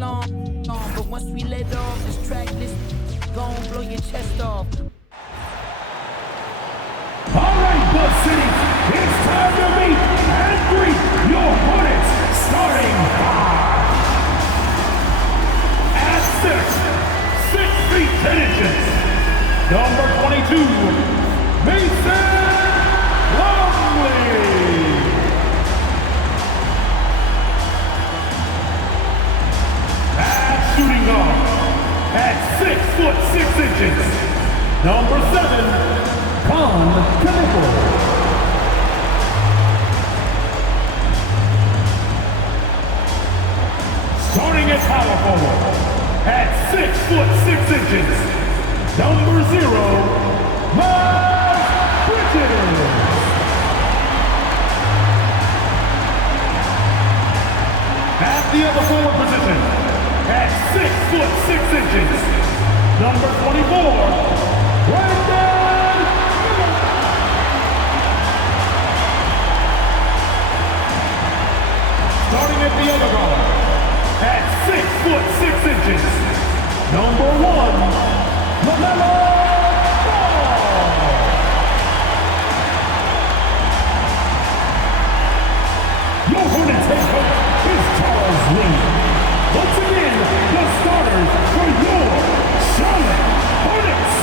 long, but once we let off this track list, gon' blow your chest off. All right, Buzz City, it's time to meet and greet your opponents, starting at 6 feet 10 inches, number 22, Mason Longley. At shooting guard, at 6'6" number 7, starting at power forward, at 6'6", number 0, Miles Bridges. At the other forward position, at 6'6", number 24, Ryzen. Starting at the other guard, at 6'6", number 1, LaMelo Ball. Your Hornets head coach is Charles Lee. Once again, the starters for your Charlotte Hornets.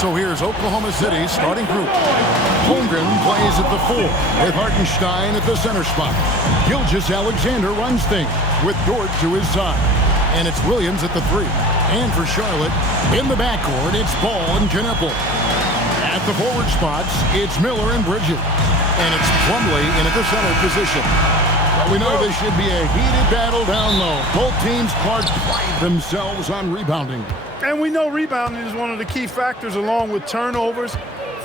So here's Oklahoma City's starting group. Holmgren plays at the 4, with Hartenstein at the center spot. Gilgeous-Alexander runs things, with Dort to his side. And it's Williams at the 3. And for Charlotte, in the backcourt, it's Ball and Kneppel. At the forward spots, it's Miller and Bridges. And it's Plumlee in at the center position. Well, we know this should be a heated battle down low. Both teams pride themselves on rebounding. And we know rebounding is one of the key factors, along with turnovers,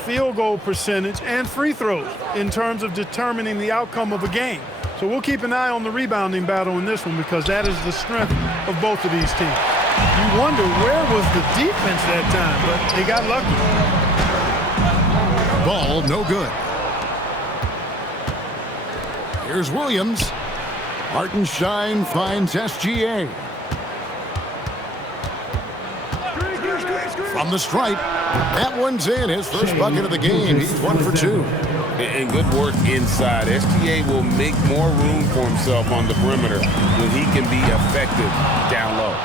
field goal percentage, and free throws in terms of determining the outcome of a game. So we'll keep an eye on the rebounding battle in this one, because that is the strength of both of these teams. You wonder where was the defense that time, but they got lucky. Ball no good. Here's Williams. Hartenstein finds SGA. From the stripe, that one's in. His first bucket of the game. He's 1 for 2. And good work inside. SGA will make more room for himself on the perimeter when he can be effective down low.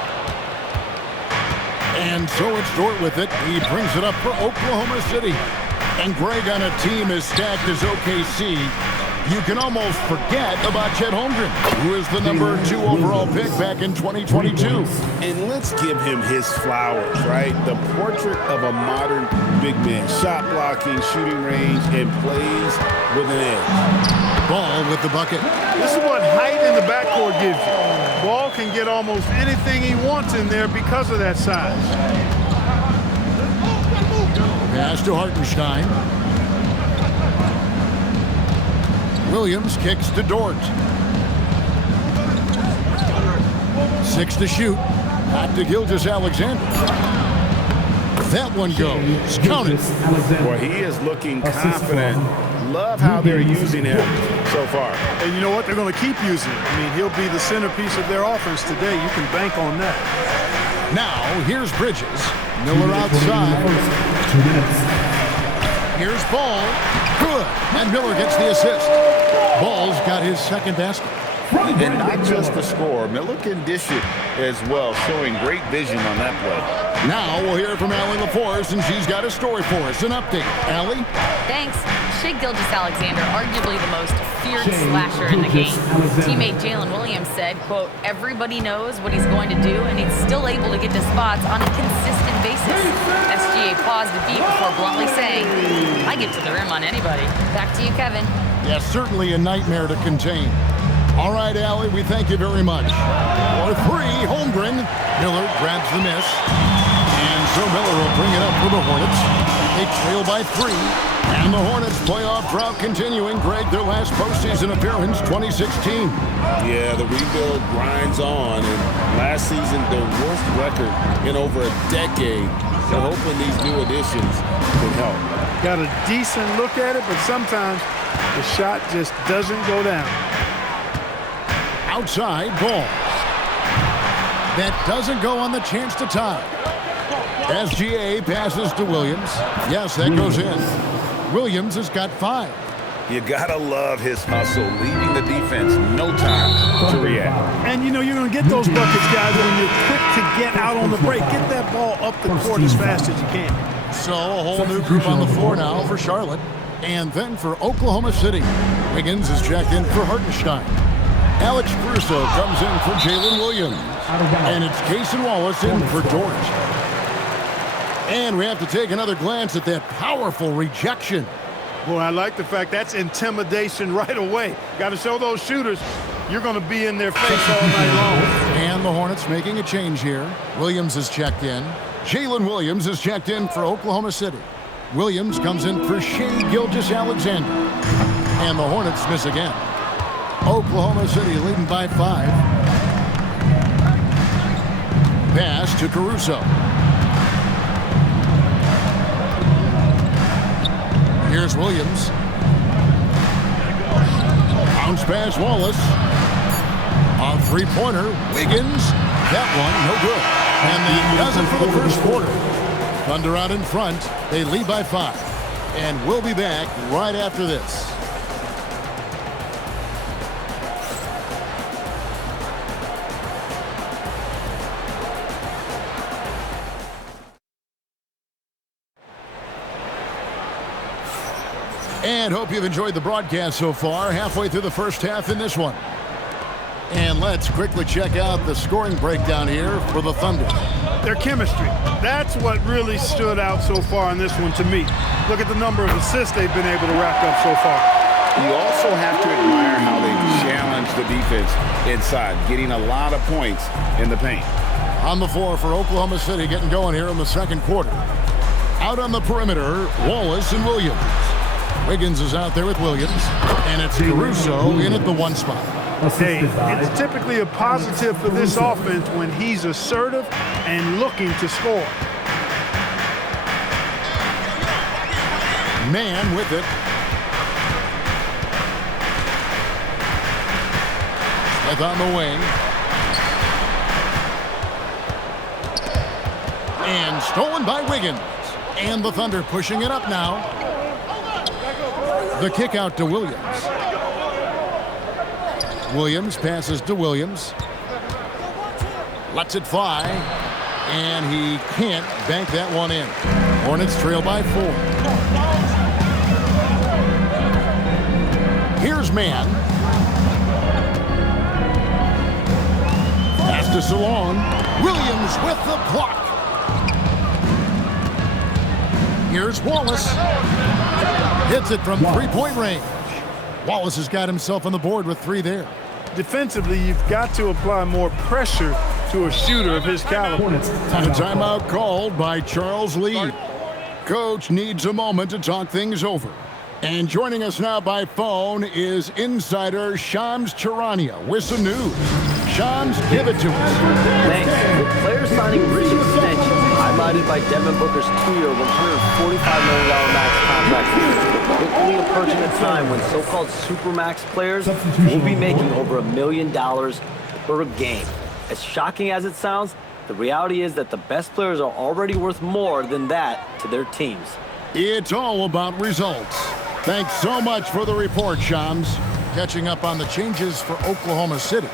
And so it's Dort with it. He brings it up for Oklahoma City. And Greg, on a team as stacked as OKC, you can almost forget about Chet Holmgren, who is the number 2 overall pick back in 2022. And let's give him his flowers, right? The portrait of a modern big man. Shot blocking, shooting range, and plays with an edge. Ball with the bucket. This is what height in the backcourt gives you. Ball can get almost anything he wants in there because of that size. Pass to Hartenstein. Williams kicks to Dort. 6 to shoot. Not to Gilgeous-Alexander. That one goes. Count it. Boy, he is looking confident. Love how they're using him so far. And you know what? They're going to keep using him. I mean, he'll be the centerpiece of their offense today. You can bank on that. Now, here's Bridges. Miller outside. 2 minutes. Here's Ball. Good. And Miller gets the assist. Ball's got his second basket. And not just the score. Miller can dish it as well, showing great vision on that play. Now we'll hear from Allie LaForce, and she's got a story for us. An update. Allie? Thanks. Shai Gilgeous-Alexander, arguably the most feared slasher in the game. Teammate Jalen Williams said, quote, everybody knows what he's going to do, and he's still able to get to spots on a consistent basis. SGA paused a beat before bluntly saying, I get to the rim on anybody. Back to you, Kevin. Yes, certainly a nightmare to contain. All right, Allie, we thank you very much. For 3, Holmgren. Miller grabs the miss. And so Miller will bring it up for the Hornets. They trail by 3. And the Hornets' playoff drought continuing. Greg, their last postseason appearance, 2016. Yeah, the rebuild grinds on. And last season, the worst record in over a decade. So hoping these new additions can help. Got a decent look at it, but sometimes the shot just doesn't go down. Outside ball. That doesn't go on the chance to tie. SGA passes to Williams. Yes, that goes in. Williams has got 5. You gotta love his hustle, leaving the defense no time to react. And you know you're going to get those buckets, guys, when you're quick to get out on the break. Get that ball up the court as fast as you can. So a whole new group on the floor now for Charlotte. And then for Oklahoma City, Wiggins is checked in for Hartenstein. Alex Caruso comes in for Jalen Williams. And it's Cason Wallace in for George. And we have to take another glance at that powerful rejection. Boy, I like the fact that's intimidation right away. Got to show those shooters you're going to be in their face all night long. And the Hornets making a change here. Williams is checked in. Jalen Williams is checked in for Oklahoma City. Williams comes in for Shai Gilgeous-Alexander. And the Hornets miss again. Oklahoma City leading by 5. Pass to Caruso. Here's Williams. Bounce pass Wallace. On 3-pointer, Wiggins. That one, no good. And that does it for the first quarter. Thunder out in front. They lead by 5. And we'll be back right after this. And hope you've enjoyed the broadcast so far. Halfway through the first half in this one. And let's quickly check out the scoring breakdown here for the Thunder. Their chemistry. That's what really stood out so far in this one to me. Look at the number of assists they've been able to rack up so far. You also have to admire how they challenge the defense inside, getting a lot of points in the paint. On the floor for Oklahoma City, getting going here in the second quarter. Out on the perimeter, Wallace and Williams. Wiggins is out there with Williams, and it's Caruso in at the 1 spot. Hey, it's typically a positive for this offense when he's assertive and looking to score. Man with it. Smith on the wing. And stolen by Wiggins. And the Thunder pushing it up now. The kick out to Williams. Williams passes to Williams. Lets it fly. And he can't bank that one in. Hornets trail by 4. Here's Man. Pass to Salon. Williams with the block. Here's Wallace. Hits it from 3-point range. Wallace has got himself on the board with 3 there. Defensively, you've got to apply more pressure to a shooter of his caliber. And a timeout called by Charles Lee. Coach needs a moment to talk things over. And joining us now by phone is insider Shams Charania with some news. Shams, give it to us. Thanks. With players signing rich extensions, highlighted by Devin Booker's 2-year, $145 million max contract, we're quickly approaching a time when so-called supermax players will be making over $1 million per game. As shocking as it sounds, the reality is that the best players are already worth more than that to their teams. It's all about results. Thanks so much for the report, Shams. Catching up on the changes for Oklahoma City.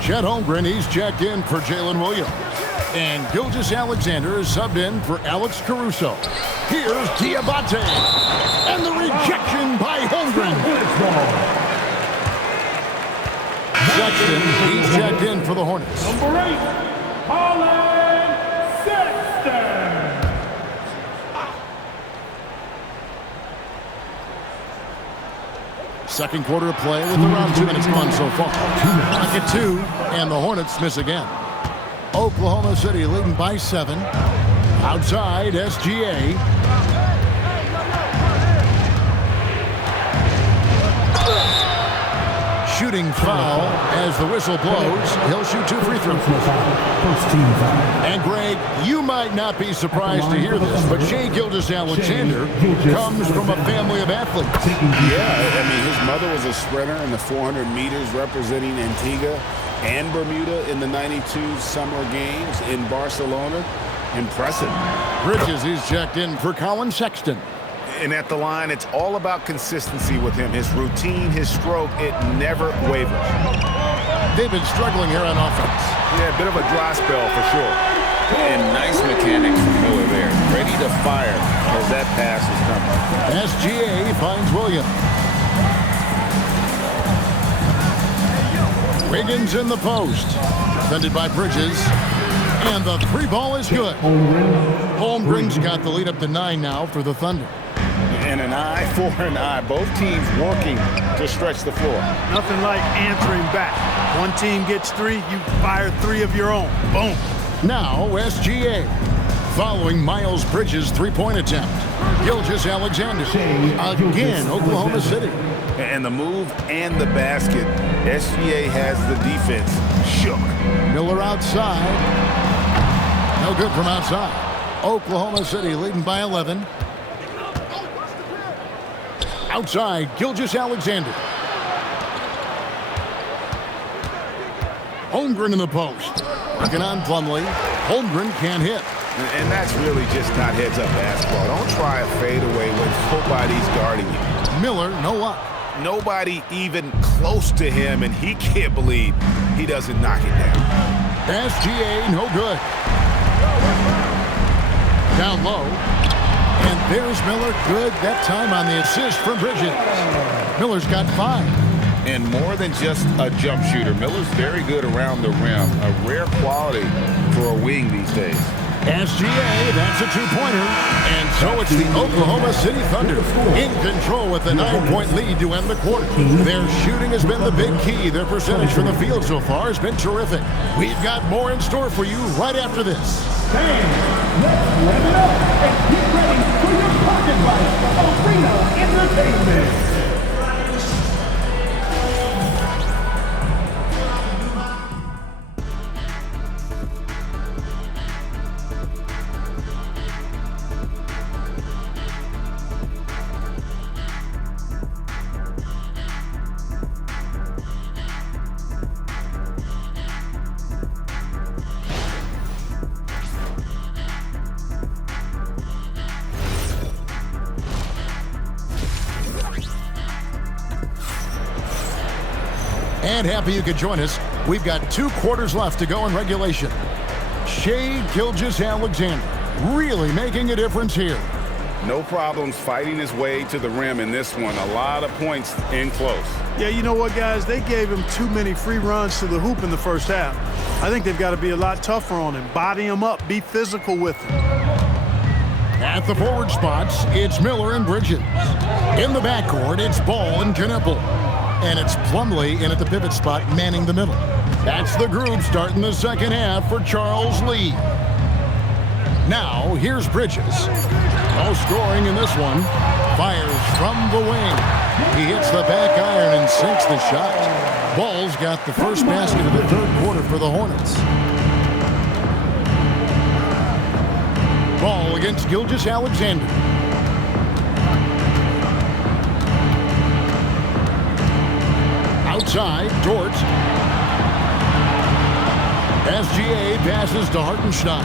Chet Holmgren, he's checked in for Jalen Williams. And Gilgeous-Alexander is subbed in for Alex Caruso. Here's Diabate. And the rejection by Holmgren. Sexton, he's checked in for the Hornets. Number 8, Colin Sexton. Second quarter of play with around 2 minutes gone so far. Clock at 2, and the Hornets miss again. Oklahoma City leading by 7. Outside, SGA. shooting foul as the whistle blows. He'll shoot 2 free throws. First team foul. And Greg, you might not be surprised to hear this, but Shai Gilgeous-Alexander comes from a family of athletes. Yeah, I mean, his mother was a sprinter in the 400 meters representing Antigua and Bermuda in the 92 Summer Games in Barcelona. Impressive. Bridges is checked in for Colin Sexton. And at the line, it's all about consistency with him. His routine, his stroke, it never wavers. They've been struggling here on offense. Yeah, a bit of a dry spell for sure. And nice mechanics from Miller there. Ready to fire as that pass is coming. SGA finds Williams. Wiggins in the post. Defended by Bridges. And the 3 ball is good. Holmgren's got the lead up to 9 now for the Thunder. And an eye for an eye. Both teams working to stretch the floor. Nothing like answering back. One team gets 3, you fire 3 of your own. Boom. Now SGA. Following Miles Bridges' 3-point attempt. Gilgeous-Alexander. Again, Oklahoma City. And the move and the basket. SGA has the defense shook. Miller outside. No good from outside. Oklahoma City leading by 11. Outside, Gilgeous-Alexander. Holmgren in the post. Working on Plumlee. Holmgren can't hit. And that's really just not heads-up basketball. Don't try a fadeaway when nobody's guarding you. Miller, no luck. Nobody even close to him, and he can't believe he doesn't knock it down. SGA, no good. Down low. And there's Miller. Good that time on the assist from Bridges. Miller's got 5. And more than just a jump shooter, Miller's very good around the rim. A rare quality for a wing these days. SGA, that's a 2-pointer. And so it's the Oklahoma City Thunder in control with a 9-point lead to end the quarter. Their shooting has been the big key. Their percentage from the field so far has been terrific. We've got more in store for you right after this. Fans, let's rev it up and get ready for your pocket life arena entertainment. And happy you could join us. We've got 2 quarters left to go in regulation. Shai Gilgeous-Alexander really making a difference here. No problems fighting his way to the rim in this one. A lot of points in close. Yeah, you know what, guys? They gave him too many free runs to the hoop in the first half. I think they've got to be a lot tougher on him. Body him up. Be physical with him. At the forward spots, it's Miller and Bridges. In the backcourt, it's Ball and Knueppel. And it's Plumlee in at the pivot spot, manning the middle. That's the group starting the second half for Charles Lee. Now, here's Bridges. No scoring in this one. Fires from the wing. He hits the back iron and sinks the shot. Ball's got the first basket of the 3rd quarter for the Hornets. Ball against Gilgeous-Alexander. Outside, Dort. SGA passes to Hartenstein.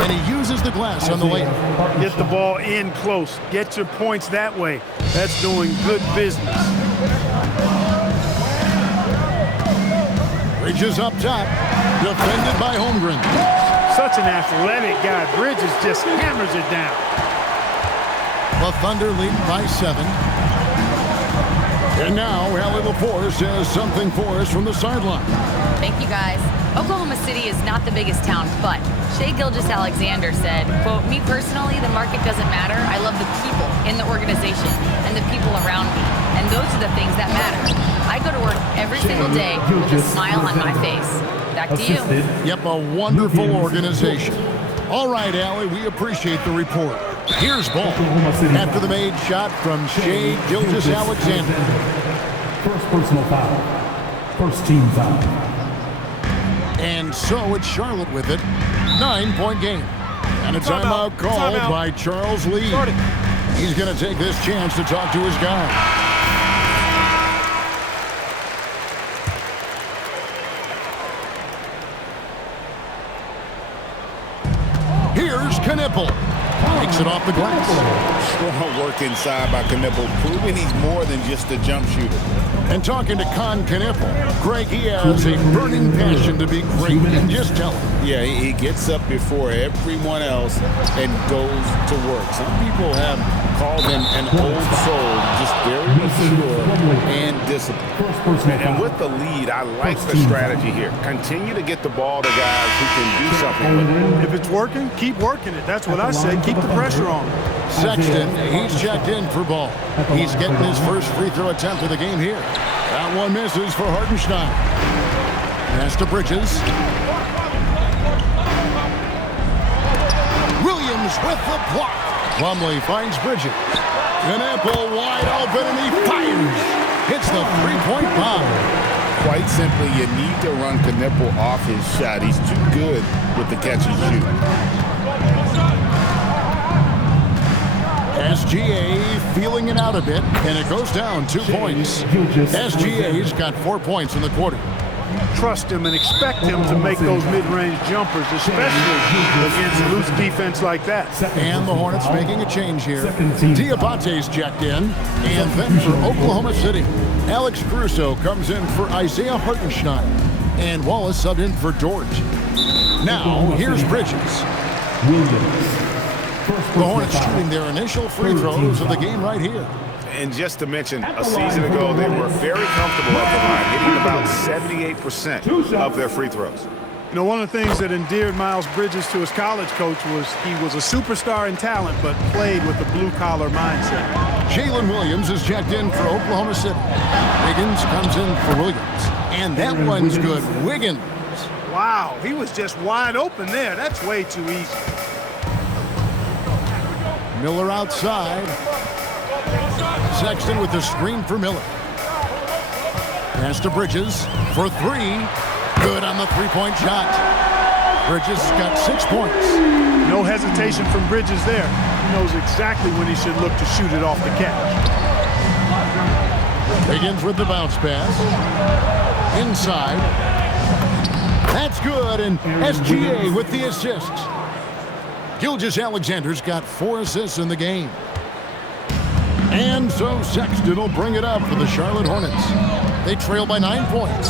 And he uses the glass on the layup. Get the ball in close. Get your points that way. That's doing good business. Bridges up top. Defended by Holmgren. Such an athletic guy. Bridges just hammers it down. The Thunder lead by 7. And now, Allie LaForce has something for us from the sideline. Thank you, guys. Oklahoma City is not the biggest town, but Shai Gilgeous-Alexander said, quote, "Me personally, the market doesn't matter. I love the people in the organization and the people around me. And those are the things that matter. I go to work every single day with a smile on my face." Back to you. Yep, a wonderful organization. All right, Allie, we appreciate the report. Here's ball. After the made shot from Shai Gilgeous-Alexander. First personal foul. First team foul. And so it's Charlotte with it. 9-point game. And a timeout called by Charles Lee. He's going to take this chance to talk to his guy. Here's Knipple. Takes it off the glass. Strong work inside by Knipple, proving he's more than just a jump shooter. And talking to Con Knipple, Greg, he has a burning passion to be great, and just tell him. Yeah, he gets up before everyone else and goes to work. Some people have called him an old soul, just very mature and disciplined. And with the lead, I like the strategy here. Continue to get the ball to guys who can do something with it. If it's working, keep working it. That's what I say. Keep the pressure on. Sexton, he's checked in for ball. He's getting his first free throw attempt of the game here. That one misses for Hartenstein. Pass to Bridges. Williams with the block. Plumlee finds Bridges. Knipple wide open and he fires. Hits the three-point bomb. Quite simply, you need to run Knipple off his shot. He's too good with the catch and shoot. SGA feeling it out a bit, and it goes down 2 points. SGA's got 4 points in the quarter. Trust him and expect him to make those mid-range jumpers, especially against a loose defense like that. And the Hornets making a change here. Diabate's checked in, and then for Oklahoma City, Alex Caruso comes in for Isaiah Hartenstein, and Wallace subbed in for Dort. Now, here's Bridges. The Hornets shooting their initial free throws of the game right here. And just to mention, a season ago, they were very comfortable at the line, hitting about 78% of their free throws. You know, one of the things that endeared Miles Bridges to his college coach was he was a superstar in talent, but played with a blue-collar mindset. Jalen Williams is checked in for Oklahoma City. Wiggins comes in for Williams. And that one's good. Wiggins. Wow, he was just wide open there. That's way too easy. Miller outside. Sexton with the screen for Miller. Pass to Bridges for three. Good on the three-point shot. Bridges got 6 points. No hesitation from Bridges there. He knows exactly when he should look to shoot it off the catch. Begins with the bounce pass. Inside. That's good, and SGA with the assist. Gilgeous-Alexander's got 4 assists in the game. And so Sexton will bring it up for the Charlotte Hornets. They trail by 9 points.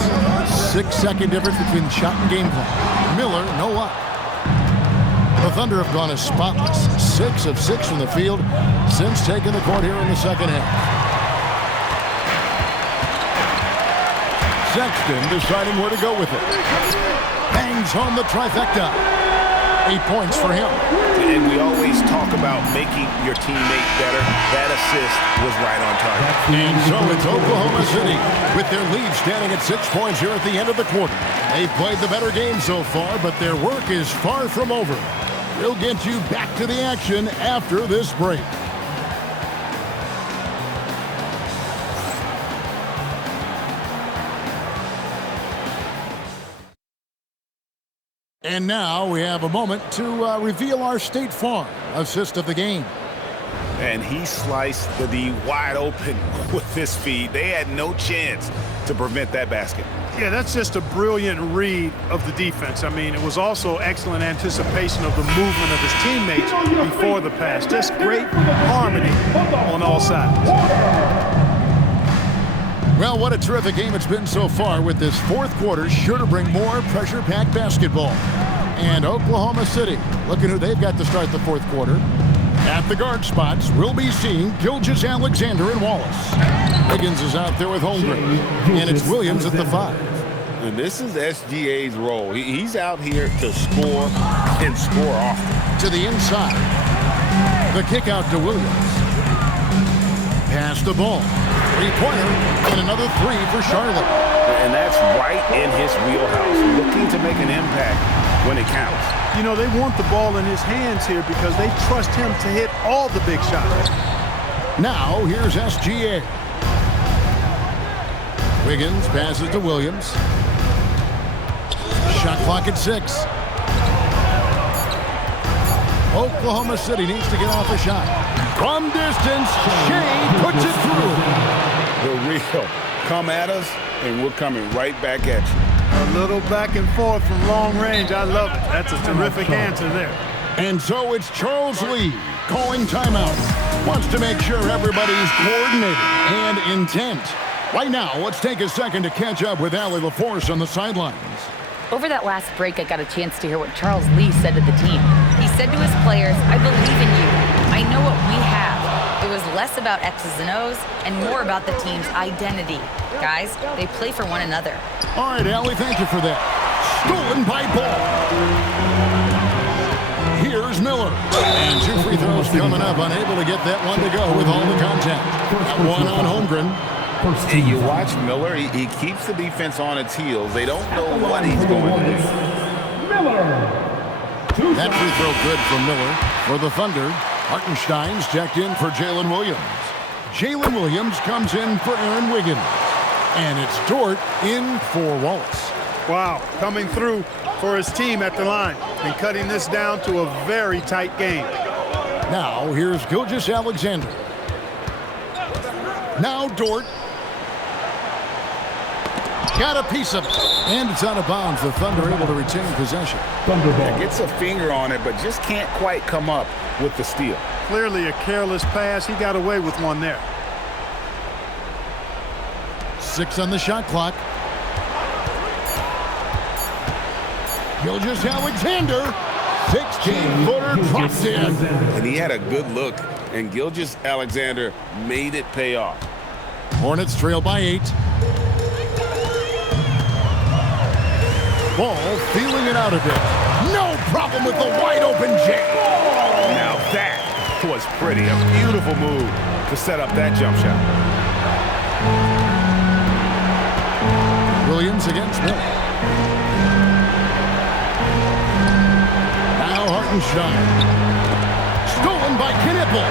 6-second difference between shot and game clock. Miller, no luck. The Thunder have gone as spotless. 6 of 6 from the field since taking the court here in the second half. Sexton deciding where to go with it. Bangs home the trifecta. 8 points for him. And we always talk about making your teammate better. That assist was right on target. And so it's Oklahoma City with their lead standing at 6 points here at the end of the quarter. They've played the better game so far, but their work is far from over. We'll get you back to the action after this break. And now we have a moment to reveal our State Farm assist of the game. And he sliced the D wide open with his feet. They had no chance to prevent that basket. Yeah, that's just a brilliant read of the defense. I mean, it was also excellent anticipation of the movement of his teammates before the pass. Just great harmony on all sides. Well, what a terrific game it's been so far, with this fourth quarter sure to bring more pressure-packed basketball. And Oklahoma City, looking who they've got to start the fourth quarter. At the guard spots, we'll be seeing Gilgeous-Alexander and Wallace. Wiggins is out there with Holmgren, and it's Williams at the 5. And this is SGA's role. He's out here to score and score often. To the inside. The kick out to Williams. Pass the ball. Three-pointer, and another 3 for Charlotte. And that's right in his wheelhouse, looking to make an impact when it counts. You know, they want the ball in his hands here because they trust him to hit all the big shots. Now, here's SGA. Wiggins passes to Williams. Shot clock at 6. Oklahoma City needs to get off a shot. From distance, Shea puts it through. The real come at us, and we're coming right back at you. A little back and forth from long range. I love it. That's a terrific answer there. And so it's Charles Lee calling timeout. Wants to make sure everybody's coordinated and intent. Right now, let's take a second to catch up with Allie LaForce on the sidelines. Over that last break, I got a chance to hear what Charles Lee said to the team. He said to his players, "I believe in you. I know what we have." It was less about X's and O's and more about the team's identity. Guys, they play for one another. All right, Allie, thank you for that. Stolen by Ball. Here's Miller. And 2 free throws coming up. Unable to get that one to go with all the contact. That one on Holmgren. And you watch Miller, he keeps the defense on its heels. They don't know what he's going to do. That free throw good from Miller. For the Thunder, Hartenstein's checked in for Jalen Williams. Jalen Williams comes in for Aaron Wiggins. And it's Dort in for Wallace. Wow, coming through for his team at the line and cutting this down to a very tight game. Now, here's Gilgeous-Alexander. Now Dort. Got a piece of it. And it's out of bounds. The Thunder able to retain possession. Gets a finger on it, but just can't quite come up with the steal. Clearly a careless pass. He got away with one there. 6 on the shot clock. Gilgeous-Alexander. 16-footer dropped in. And he had a good look, and Gilgeous-Alexander made it pay off. Hornets trail by 8. Ball feeling it out a bit. No problem with the wide open J. Now that was pretty. A beautiful move to set up that jump shot. Williams against Miller. Now Hartenstein. Stolen by Knipple.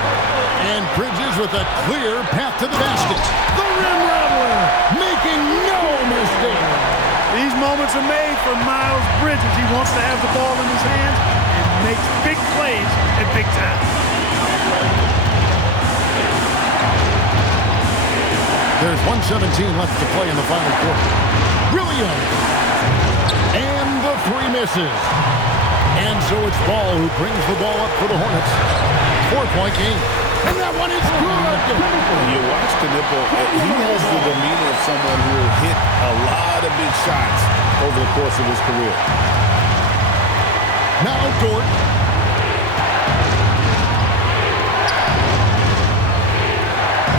And Bridges with a clear path to the basket. The rim rattler making no mistake. These moments are made for Miles Bridges. He wants to have the ball in his hands and makes big plays at big time. There's 1:17 left to play in the final quarter. Williams. And the 3 misses. And so it's Ball who brings the ball up for the Hornets. 4-point game. And that one is good. You watch Knipple, he has the demeanor of someone who will hit a lot of big shots over the course of his career. Now Dort.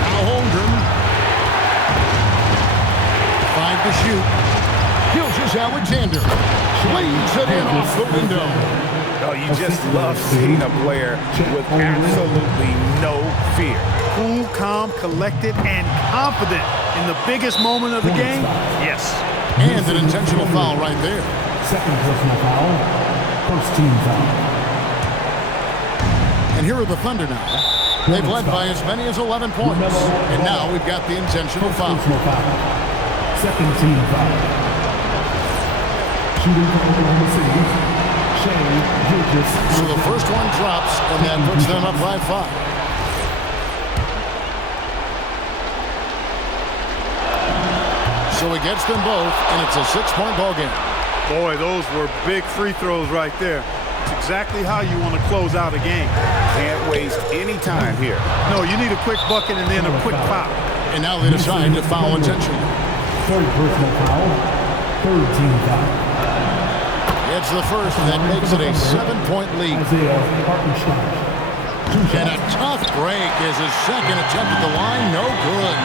Now Holmgren. 5 to shoot. Gilgeous-Alexander. Lays it in off the window. Oh, you just love seeing a player with absolutely no fear. Cool, calm, collected, and confident in the biggest moment of the game. Yes. And an intentional foul right there. Second personal foul. First team foul. And here are the Thunder now. They've led by as many as 11 points. And now we've got the intentional foul. Second team foul. Shooting from Oklahoma City. So the first one drops, and that puts them up by 5. So he gets them both, and it's a 6-point ball game. Boy, those were big free throws right there. It's exactly how you want to close out a game. Can't waste any time here. No, you need a quick bucket and then a quick foul. And now they decide to foul intentionally. Third personal foul. Third team foul. It's the first, and that makes it a 7-point lead. And a tough break is his second attempt at the line. No good.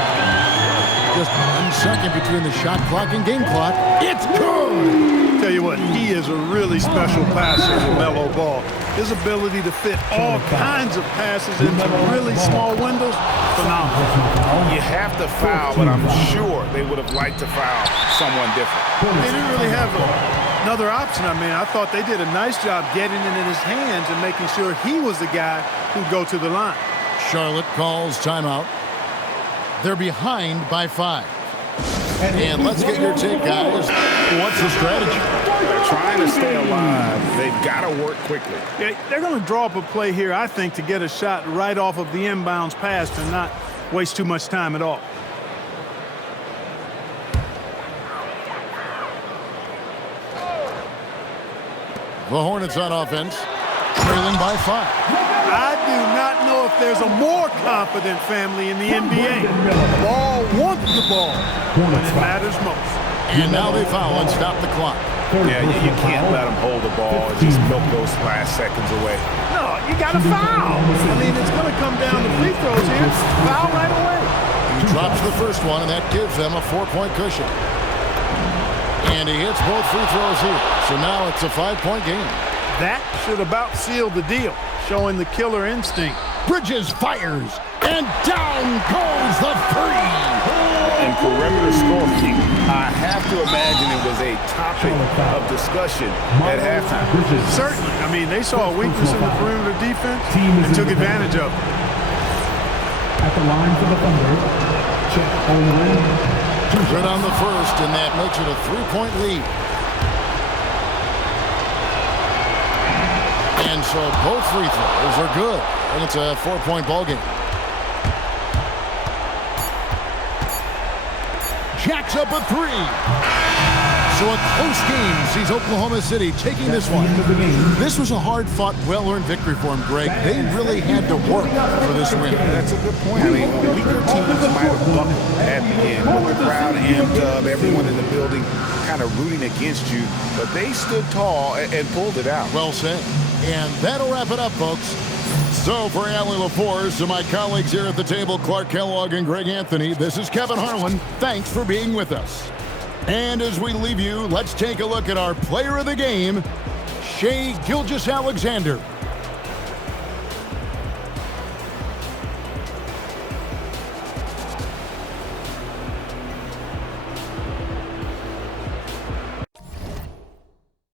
Just 1 second between the shot clock and game clock. It's good! Tell you what, he is a really special passer, LaMelo Ball. His ability to fit all kinds of passes into really small windows, phenomenal. You have to foul, but I'm sure they would have liked to foul someone different. They didn't really have another option. I mean, I thought they did a nice job getting it in his hands and making sure he was the guy who'd go to the line. Charlotte calls timeout. They're behind by 5. And let's get your take, guys. What's the strategy? They're trying to stay alive. They've got to work quickly. Yeah, they're going to draw up a play here, I think, to get a shot right off of the inbounds pass and not waste too much time at all. The Hornets on offense, trailing by 5. I do not know if there's a more confident family in the NBA. Ball wants the ball when it matters most. And now they foul and stop the clock. Yeah, you can't let them hold the ball and just milk those last seconds away. No, you got to foul. I mean, it's going to come down to free throws here. Foul right away. He drops the first one, and that gives them a 4-point cushion. And he hits both free throws here. So now it's a 5-point game. That should about seal the deal, showing the killer instinct. Bridges fires, and down goes the 3. And perimeter scoring, I have to imagine it was a topic of discussion at halftime. Certainly. I mean, they saw a weakness in the perimeter defense and took advantage of it. At the line for the Thunder, Chet Holmgren. Good on the first, and that makes it a 3-point lead. And so both free throws are good, and it's a 4-point ball game. Jacks up a 3. So a close game sees Oklahoma City taking this one. This was a hard-fought, well-earned victory for them, Greg. They really had to work for this win. That's a good point. I mean, weaker teams might have buckled at the end with the crowd amped up, everyone in the building kind of rooting against you, but they stood tall and pulled it out. Well said. And that'll wrap it up, folks. So for Allie LaForce and my colleagues here at the table, Clark Kellogg and Greg Anthony, this is Kevin Harlan. Thanks for being with us. And as we leave you, let's take a look at our player of the game, Shai Gilgeous-Alexander.